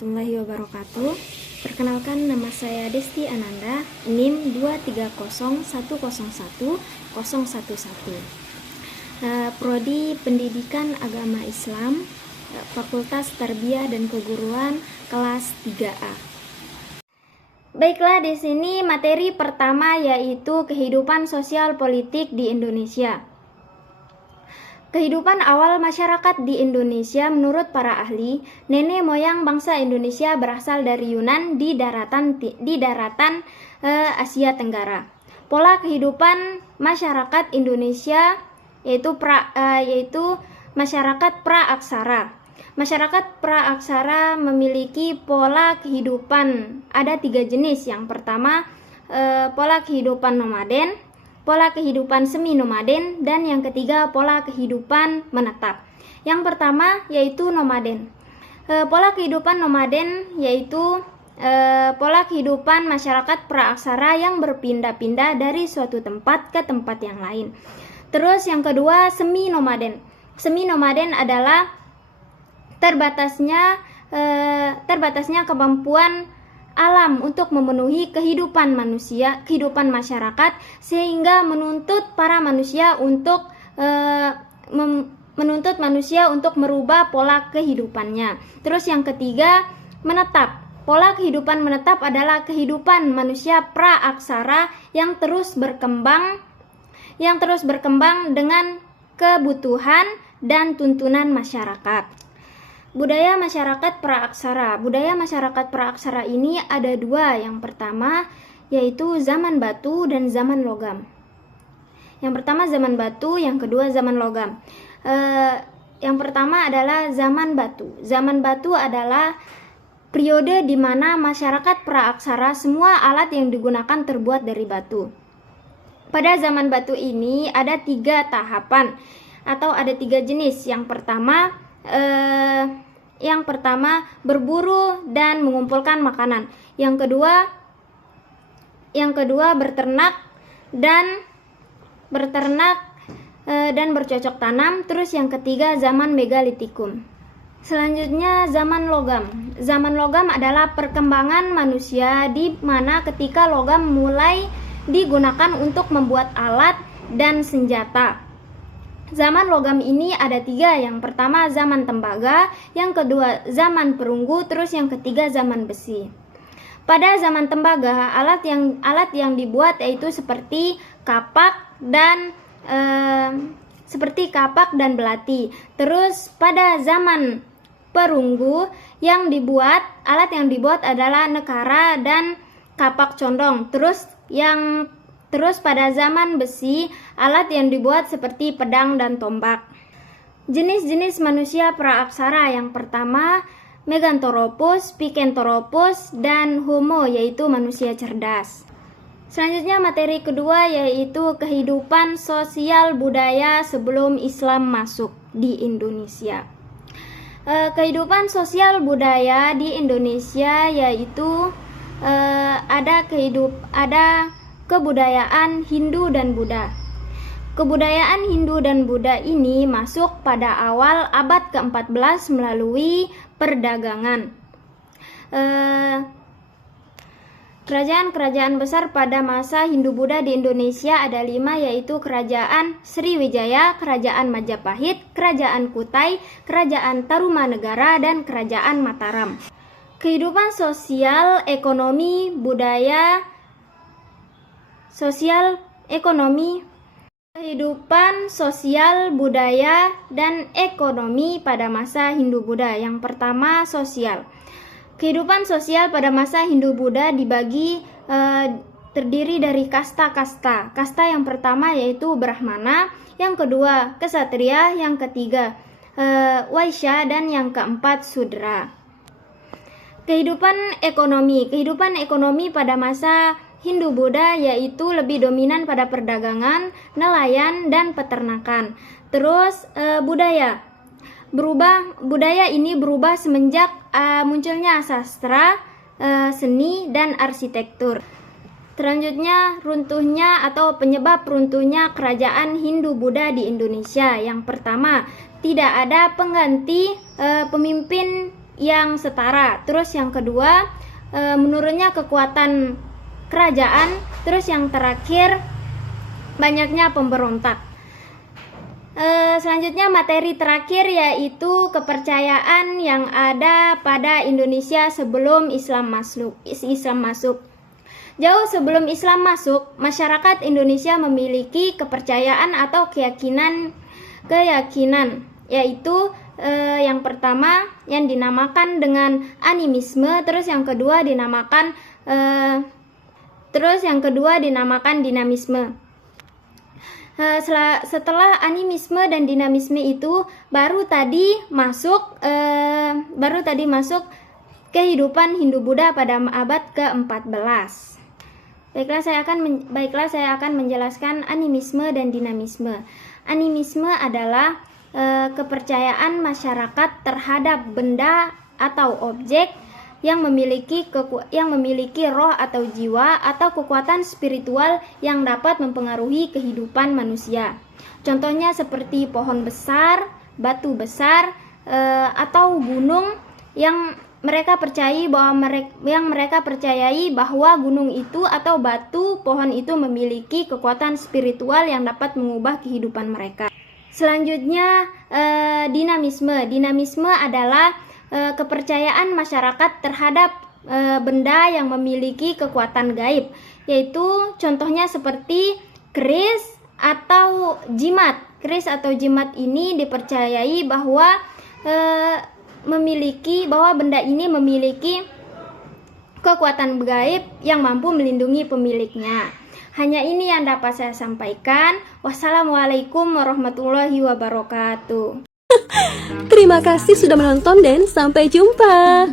warahmatullahi wabarakatuh. Perkenalkan, nama saya Desti Ananda, NIM 230100101. Prodi Pendidikan Agama Islam, Fakultas Tarbiyah dan Keguruan, kelas 3A. Baiklah, di sini materi pertama yaitu kehidupan sosial politik di Indonesia. Kehidupan awal masyarakat di Indonesia menurut para ahli, nenek moyang bangsa Indonesia berasal dari Yunan di daratan Asia Tenggara. Pola kehidupan masyarakat Indonesia yaitu masyarakat praaksara. Masyarakat praaksara memiliki pola kehidupan, ada 3 jenis. Yang pertama, pola kehidupan nomaden, pola kehidupan semi nomaden, dan yang ketiga pola kehidupan menetap. Yang pertama yaitu nomaden. Pola kehidupan nomaden yaitu pola kehidupan masyarakat praaksara yang berpindah-pindah dari suatu tempat ke tempat yang lain. Terus yang kedua, semi nomaden. Semi nomaden adalah terbatasnya kemampuan alam untuk memenuhi kehidupan manusia, kehidupan masyarakat, sehingga menuntut manusia untuk merubah pola kehidupannya. Terus yang ketiga, menetap. Pola kehidupan menetap adalah kehidupan manusia praaksara yang terus berkembang dengan kebutuhan dan tuntunan masyarakat. Budaya masyarakat praaksara. Budaya masyarakat praaksara ini ada 2. Yang pertama yaitu zaman batu dan zaman logam. Yang pertama zaman batu, yang kedua zaman logam. Yang pertama adalah zaman batu. Zaman batu adalah periode di mana masyarakat praaksara semua alat yang digunakan terbuat dari batu. Pada zaman batu ini ada 3 tahapan atau ada 3 jenis. Yang pertama berburu dan mengumpulkan makanan. Yang kedua beternak dan bercocok tanam. Terus yang ketiga zaman megalitikum. Selanjutnya zaman logam. Zaman logam adalah perkembangan manusia di mana ketika logam mulai digunakan untuk membuat alat dan senjata. Zaman logam ini ada 3. Yang pertama zaman tembaga, yang kedua zaman perunggu, terus yang ketiga zaman besi. Pada zaman tembaga, alat yang dibuat yaitu seperti kapak dan belati. Terus pada zaman perunggu alat yang dibuat adalah nekara dan kapak condong. Terus pada zaman besi, alat yang dibuat seperti pedang dan tombak. Jenis-jenis manusia praaksara yang pertama, Meganthropus, Pikenthropus, dan Homo yaitu manusia cerdas. Selanjutnya materi kedua yaitu kehidupan sosial budaya sebelum Islam masuk di Indonesia. Kehidupan sosial budaya di Indonesia yaitu ada kebudayaan Hindu dan Buddha. Kebudayaan Hindu dan Buddha ini masuk pada awal abad ke-14 melalui perdagangan. Kerajaan-kerajaan besar pada masa Hindu-Buddha di Indonesia ada 5, yaitu Kerajaan Sriwijaya, Kerajaan Majapahit, Kerajaan Kutai, Kerajaan Tarumanegara, dan Kerajaan Mataram. Kehidupan sosial, ekonomi, budaya, kehidupan sosial, budaya, dan ekonomi pada masa Hindu-Buddha. Yang pertama, sosial. Kehidupan sosial pada masa Hindu-Buddha terdiri dari kasta-kasta. Kasta yang pertama yaitu Brahmana, yang kedua Ksatria, yang ketiga Waisya, dan yang keempat Sudra. Kehidupan ekonomi pada masa Hindu-Buddha yaitu lebih dominan pada perdagangan, nelayan, dan peternakan. Terus budaya ini berubah semenjak munculnya sastra, seni, dan arsitektur. Selanjutnya penyebab runtuhnya kerajaan Hindu-Buddha di Indonesia. Yang pertama, tidak ada pengganti pemimpin yang setara. Terus yang kedua, menurunnya kekuatan kerajaan. Terus yang terakhir, banyaknya pemberontak. Selanjutnya materi terakhir yaitu kepercayaan yang ada pada Indonesia sebelum Islam masuk. Jauh sebelum Islam masuk, masyarakat Indonesia memiliki kepercayaan atau keyakinan, yaitu yang pertama yang dinamakan dengan animisme, terus yang kedua dinamakan dinamisme. Setelah animisme dan dinamisme itu baru tadi masuk kehidupan Hindu-Buddha pada abad ke-14. Baiklah, saya akan menjelaskan animisme dan dinamisme. Animisme adalah kepercayaan masyarakat terhadap benda atau objek yang memiliki roh atau jiwa atau kekuatan spiritual yang dapat mempengaruhi kehidupan manusia. Contohnya seperti pohon besar, batu besar, atau gunung yang mereka percayai bahwa gunung itu atau batu pohon itu memiliki kekuatan spiritual yang dapat mengubah kehidupan mereka. Selanjutnya, dinamisme. Dinamisme adalah kepercayaan masyarakat terhadap benda yang memiliki kekuatan gaib, yaitu contohnya seperti keris atau jimat. Keris atau jimat ini dipercayai bahwa benda ini memiliki kekuatan gaib yang mampu melindungi pemiliknya. Hanya ini yang dapat saya sampaikan. Wassalamualaikum warahmatullahi wabarakatuh. Terima kasih sudah menonton dan sampai jumpa.